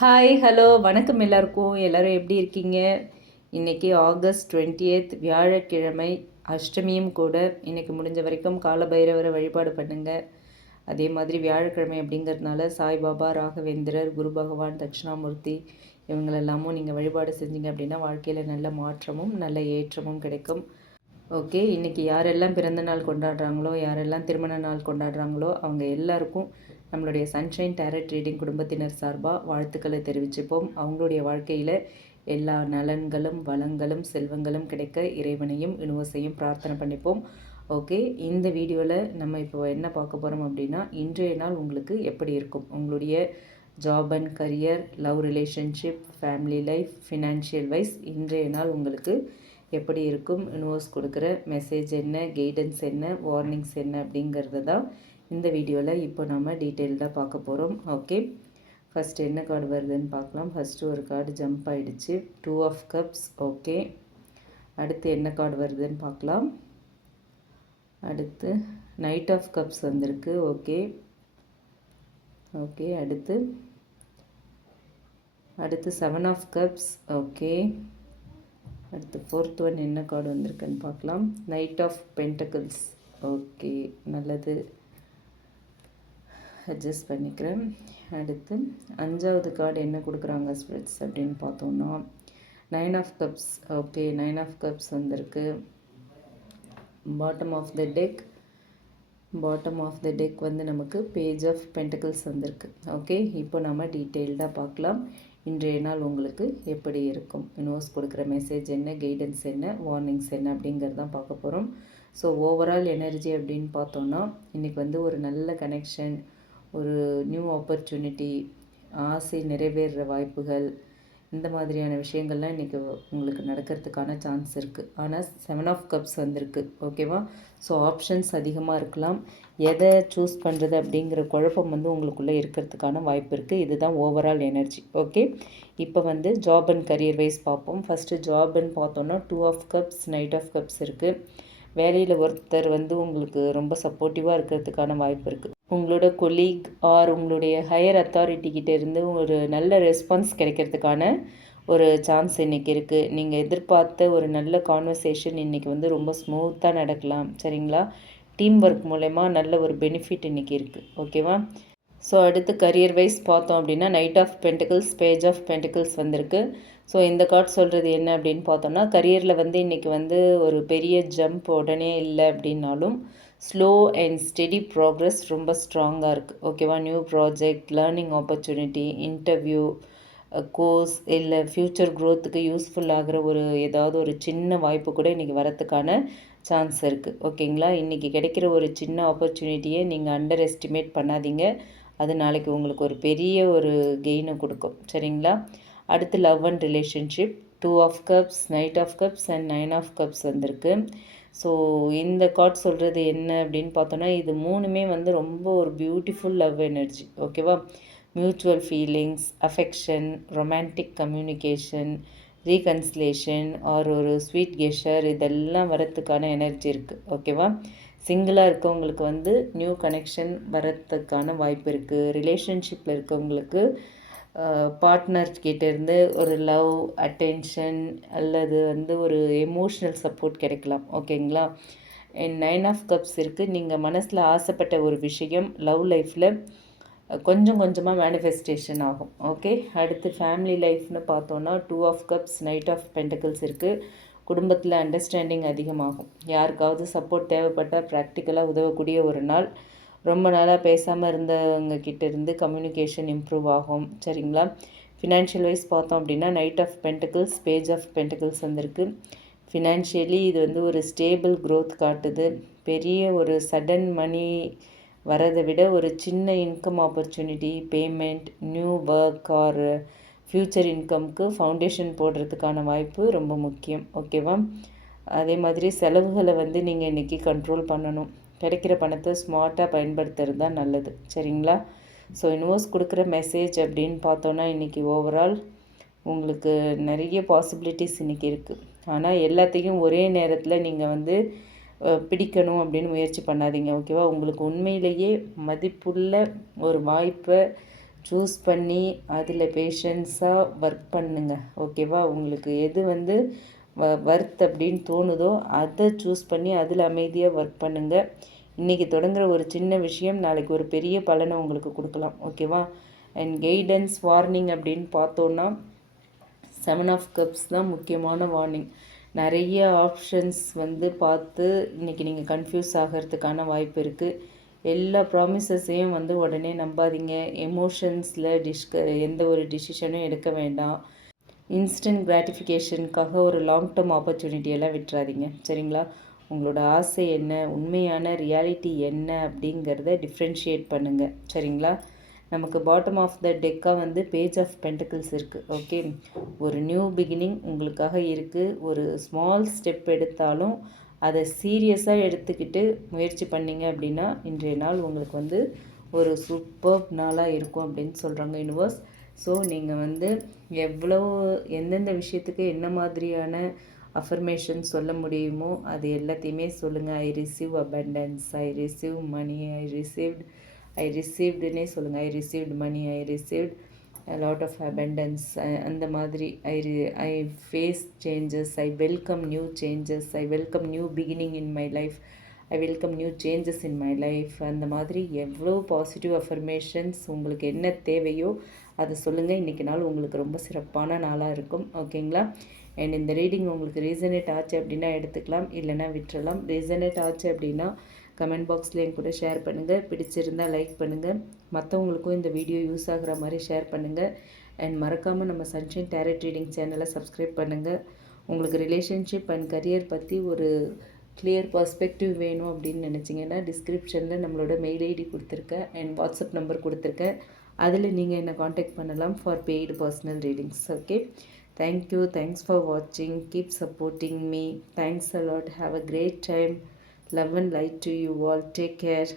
Hi hello வணக்கம் எல்லாருக்கும். எல்லோரும் எப்படி இருக்கீங்க? இன்றைக்கி ஆகஸ்ட் 20th வியாழக்கிழமை, அஷ்டமியும் கூட. இன்றைக்கி முடிஞ்ச வரைக்கும் காலபைரவரை வழிபாடு பண்ணுங்கள். அதே மாதிரி வியாழக்கிழமை அப்படிங்கிறதுனால சாய்பாபா, ராகவேந்திரர், குரு பகவான், தட்சிணாமூர்த்தி இவங்களெல்லாமும் நீங்கள் வழிபாடு செஞ்சீங்க அப்படின்னா வாழ்க்கையில் நல்ல மாற்றமும் நல்ல ஏற்றமும் கிடைக்கும். ஓகே, இன்றைக்கி யாரெல்லாம் பிறந்த நாள் கொண்டாடுறாங்களோ, யாரெல்லாம் திருமண நாள் கொண்டாடுறாங்களோ அவங்க எல்லாருக்கும் நம்மளுடைய சன்ஷைன் டேரட் ரீடிங் குடும்பத்தினர் சார்பாக வாழ்த்துக்களை தெரிவிச்சுப்போம். அவங்களுடைய வாழ்க்கையில் எல்லா நலன்களும் வளங்களும் செல்வங்களும் கிடைக்க இறைவனையும் யூனிவர்ஸையும் பிரார்த்தனை பண்ணிப்போம். ஓகே, இந்த வீடியோவில் நம்ம இப்போ என்ன பார்க்க போகிறோம் அப்படின்னா, இன்றைய நாள் உங்களுக்கு எப்படி இருக்கும், உங்களுடைய job and career, love relationship, family life, financial wise இன்றைய நாள் உங்களுக்கு எப்படி இருக்கும், யூனிவர்ஸ் கொடுக்குற மெசேஜ் என்ன, கைடன்ஸ் என்ன, வார்னிங்ஸ் என்ன அப்படிங்கிறது தான் இந்த வீடியோவில் இப்போ நம்ம டீட்டெயில்டாக பார்க்க போகிறோம். ஓகே, ஃபஸ்ட்டு என்ன கார்டு வருதுன்னு பார்க்கலாம். ஃபஸ்ட்டு ஒரு கார்டு ஜம்ப் ஆகிடுச்சு, 2 of cups. ஓகே, அடுத்து என்ன கார்டு வருதுன்னு பார்க்கலாம். அடுத்து நைட் ஆஃப் கப்ஸ் வந்திருக்கு. ஓகே ஓகே அடுத்து 7 of cups. ஓகே, அடுத்து 4th ஒன் என்ன கார்டு வந்திருக்குன்னு பார்க்கலாம். Knight of pentacles. ஓகே, நல்லது, அட்ஜஸ்ட் பண்ணிக்கிறேன். அடுத்து 5வது கார்டு என்ன கொடுக்குறாங்க ஸ்பிரிட்ஸ் அப்படின்னு பார்த்தோன்னா 9 of cups. Okay, 9 of cups வந்திருக்கு. பாட்டம் ஆஃப் த டெக் வந்து நமக்கு பேஜ் ஆஃப் பென்டக்கிள்ஸ் வந்திருக்கு. ஓகே, இப்போ நம்ம டீட்டெயில்டாக பார்க்கலாம். இன்றைய நாள் உங்களுக்கு எப்படி இருக்கும், யூனிவர்ஸ் கொடுக்குற மெசேஜ் என்ன, கைடன்ஸ் என்ன, வார்னிங்ஸ் என்ன அப்படிங்கிறது தான் பார்க்க போகிறோம். ஸோ ஓவரால் எனர்ஜி அப்படின்னு பார்த்தோன்னா இன்றைக்கி வந்து ஒரு நல்ல கனெக்ஷன், ஒரு நியூ ஆப்பர்ச்சுனிட்டி, ஆசை நிறைவேறுற வாய்ப்புகள், இந்த மாதிரியான விஷயங்கள்லாம் இன்றைக்கி உங்களுக்கு நடக்கிறதுக்கான சான்ஸ் இருக்குது. ஆனால் 7 of cups வந்திருக்கு. ஓகேவா? ஸோ ஆப்ஷன்ஸ் அதிகமாக இருக்கலாம். எதை சூஸ் பண்ணுறது அப்படிங்கிற குழப்பம் வந்து உங்களுக்குள்ளே இருக்கிறதுக்கான வாய்ப்பு இருக்குது. இதுதான் ஓவரால் எனர்ஜி. ஓகே, இப்போ வந்து ஜாப் அண்ட் கரியர் வைஸ் பார்ப்போம். ஃபஸ்ட்டு ஜாப்னு பார்த்தோன்னா 2 of cups, knight of cups இருக்குது. வேலையில் ஒருத்தர் வந்து உங்களுக்கு ரொம்ப சப்போர்ட்டிவாக இருக்கிறதுக்கான வாய்ப்பு இருக்குது. உங்களோட கொலீக் ஆர் உங்களுடைய ஹையர் அத்தாரிட்டிக்கிட்ட இருந்து ஒரு நல்ல ரெஸ்பான்ஸ் கிடைக்கிறதுக்கான ஒரு சான்ஸ் இன்றைக்கி இருக்குது. நீங்கள் எதிர்பார்த்த ஒரு நல்ல கான்வர்சேஷன் இன்றைக்கி வந்து ரொம்ப ஸ்மூத்தாக நடக்கலாம். சரிங்களா? டீம் ஒர்க் மூலமா நல்ல ஒரு பெனிஃபிட் இன்றைக்கி இருக்குது. ஓகேவா? ஸோ அடுத்து கரியர் வைஸ் பார்த்தோம் அப்படின்னா knight of pentacles, page of pentacles வந்திருக்கு. ஸோ இந்த கார்டு சொல்கிறது என்ன அப்படின்னு பார்த்தோம்னா, கரியரில் வந்து இன்றைக்கி வந்து ஒரு பெரிய ஜம்ப் உடனே இல்லை அப்படின்னாலும் ஸ்லோ அண்ட் ஸ்டெடி ப்ராக்ரஸ் ரொம்ப ஸ்ட்ராங்காக இருக்குது. ஓகேவா? New project, learning opportunity, interview, course இல்லை ஃப்யூச்சர் க்ரோத்துக்கு யூஸ்ஃபுல் ஆகிற ஏதாவது ஒரு சின்ன வாய்ப்பு கூட இன்றைக்கி வரத்துக்கான சான்ஸ் இருக்குது. ஓகேங்களா? இன்றைக்கி கிடைக்கிற ஒரு சின்ன ஆப்பர்ச்சுனிட்டியை நீங்கள் அண்டர் எஸ்டிமேட் பண்ணாதீங்க. அது நாளைக்கு உங்களுக்கு ஒரு பெரிய ஒரு கெயினை கொடுக்கும். சரிங்களா? அடுத்து love and relationship, 2 of cups, knight of cups and 9 of cups வந்திருக்கு. ஸோ இந்த கார்ட் சொல்கிறது என்ன அப்படின்னு பார்த்தோன்னா, இது மூணுமே வந்து ரொம்ப ஒரு பியூட்டிஃபுல் லவ் எனர்ஜி. ஓகேவா? Mutual feelings, affection, romantic communication, reconciliation or ஒரு ஸ்வீட் கெஷர், இதெல்லாம் வரத்துக்கான எனர்ஜி இருக்குது. ஓகேவா? சிங்கிளாக இருக்கவங்களுக்கு வந்து நியூ கனெக்ஷன் வரத்துக்கான வாய்ப்பு இருக்குது. ரிலேஷன்ஷிப்பில் இருக்கவங்களுக்கு பார்ட்னர்கிட்டேருந்து ஒரு லவ், அட்டென்ஷன் அல்லது வந்து ஒரு எமோஷ்னல் சப்போர்ட் கிடைக்கலாம். ஓகேங்களா? அண்ட் 9 of cups இருக்குது. நீங்கள் மனசில் ஆசைப்பட்ட ஒரு விஷயம் லவ் லைஃப்பில் கொஞ்சம் கொஞ்சமாக மேனிஃபெஸ்டேஷன் ஆகும். ஓகே, அடுத்து ஃபேமிலி லைஃப்னு பார்த்தோன்னா 2 of cups, knight of pentacles இருக்குது. குடும்பத்தில் அண்டர்ஸ்டாண்டிங் அதிகமாகும். யாருக்காவது சப்போர்ட் தேவைப்பட்டால் ப்ராக்டிக்கலாக உதவக்கூடிய ஒரு நாள். ரொம்ப நாளாக பேசாமல் இருந்தவங்க கிட்டேருந்து கம்யூனிகேஷன் இம்ப்ரூவ் ஆகும். சரிங்களா? ஃபினான்ஷியல் வைஸ் பார்த்தோம் அப்படின்னா knight of pentacles, page of pentacles வந்திருக்கு. ஃபினான்ஷியலி இது வந்து ஒரு ஸ்டேபிள் க்ரோத் காட்டுது. பெரிய ஒரு சடன் மணி வரதை விட ஒரு சின்ன income opportunity, payment, new work or future இன்கம்க்கு ஃபவுண்டேஷன் போடுறதுக்கான வாய்ப்பு ரொம்ப முக்கியம். ஓகேவா? அதே மாதிரி செலவுகளை வந்து நீங்கள் இன்றைக்கி கண்ட்ரோல் பண்ணணும். கிடைக்கிற பணத்தை ஸ்மார்ட்டாக பயன்படுத்துறது தான் நல்லது. சரிங்களா? ஸோ யூனிவர்ஸ் கொடுக்குற மெசேஜ் அப்படின்னு பார்த்தோன்னா இன்றைக்கி ஓவரால் உங்களுக்கு நிறைய பாசிபிலிட்டிஸ் இன்றைக்கி இருக்குது. ஆனால் எல்லாத்தையும் ஒரே நேரத்தில் நீங்கள் வந்து பிடிக்கணும் அப்படின்னு முயற்சி பண்ணாதீங்க. ஓகேவா? உங்களுக்கு உண்மையிலேயே மதிப்புள்ள ஒரு வாய்ப்பை சூஸ் பண்ணி அதில் பேஷன்ஸாக ஒர்க் பண்ணுங்க. ஓகேவா? உங்களுக்கு எது வந்து வர்த் அப்படின்னு தோணுதோ அதை சூஸ் பண்ணி அதில் அமைதியாக ஒர்க் பண்ணுங்கள். இன்றைக்கி தொடங்குற ஒரு சின்ன விஷயம் நாளைக்கு ஒரு பெரிய பலனை உங்களுக்கு கொடுக்கலாம். ஓகேவா? அண்ட் கைடன்ஸ் வார்னிங் அப்படின்னு பார்த்தோன்னா 7 ஆஃப் கப்ஸ் தான் முக்கியமான வார்னிங். நிறைய ஆப்ஷன்ஸ் வந்து பார்த்து இன்றைக்கி நீங்கள் கன்ஃபியூஸ் ஆகிறதுக்கான வாய்ப்பு இருக்குது. எல்லா ப்ராமிசஸையும் வந்து உடனே நம்பாதீங்க. எமோஷன்ஸில் எந்த ஒரு டிசிஷனும் எடுக்க வேண்டாம். இன்ஸ்டன்ட் கிராட்டிஃபிகேஷனுக்காக ஒரு லாங் டேர்ம் ஆப்பர்ச்சுனிட்டியெல்லாம் விட்டுறாதீங்க. சரிங்களா? உங்களோட ஆசை என்ன, உண்மையான ரியாலிட்டி என்ன அப்படிங்கிறத டிஃப்ரென்ஷியேட் பண்ணுங்கள். சரிங்களா? நமக்கு பாட்டம் ஆஃப் த டெக்காக வந்து பேஜ் ஆஃப் பென்டிகிள்ஸ் இருக்குது. ஓகே, ஒரு நியூ பிகினிங் உங்களுக்காக இருக்குது. ஒரு ஸ்மால் ஸ்டெப் எடுத்தாலும் அதை சீரியஸாக எடுத்துக்கிட்டு முயற்சி பண்ணிங்க அப்படின்னா இன்றைய நாள் உங்களுக்கு வந்து ஒரு சூப்பர் நாளாக இருக்கும் அப்படின்னு சொல்கிறாங்க யூனிவர்ஸ். ஸோ நீங்கள் வந்து எந்தெந்த விஷயத்துக்கு என்ன மாதிரியான அஃபர்மேஷன் சொல்ல முடியுமோ அது எல்லாத்தையுமே சொல்லுங்கள். I receive abundance, I receive money, I ரிசீவ்டுன்னே சொல்லுங்கள். I received money, I received lot of abundance. அந்த மாதிரி I face changes, I welcome new changes, I welcome new beginning in my life, I welcome new changes in my life. அந்த மாதிரி எவ்வளோ positive affirmations உங்களுக்கு என்ன தேவையோ அதை சொல்லுங்கள். இன்றைக்கி நாள் உங்களுக்கு ரொம்ப சிறப்பான நாளாக இருக்கும். ஓகேங்களா? அண்ட் இந்த ரீடிங் உங்களுக்கு ரீசனேட் ஆச்சு அப்படின்னா எடுத்துக்கலாம், இல்லைனா விட்டுறலாம். ரீசனேட் ஆச்சு அப்படின்னா கமெண்ட் பாக்ஸில் என் கூட ஷேர் பண்ணுங்கள். பிடிச்சிருந்தால் லைக் பண்ணுங்கள். மற்றவங்களுக்கும் இந்த வீடியோ யூஸ் ஆகிற மாதிரி ஷேர் பண்ணுங்கள். அண்ட் மறக்காமல் நம்ம சன்ஷைன் டேரட் ரீடிங் சேனலை சப்ஸ்கிரைப் பண்ணுங்கள். உங்களுக்கு ரிலேஷன்ஷிப் அண்ட் கரியர் பற்றி ஒரு கிளியர் பர்ஸ்பெக்டிவ் வேணும் அப்படின்னு நினச்சிங்கன்னா டிஸ்கிரிப்ஷனில் நம்மளோட மெயில் ஐடி கொடுத்துருக்கேன் அண்ட் வாட்ஸ்அப் நம்பர் கொடுத்துருக்கேன். அதில் நீங்கள் என்னை காண்டாக்ட் பண்ணலாம் for paid personal readings. Okay, thank you. Thanks for வாட்சிங். Keep supporting me. Thanks a lot. Have a great time. Love and light to you all. Take care.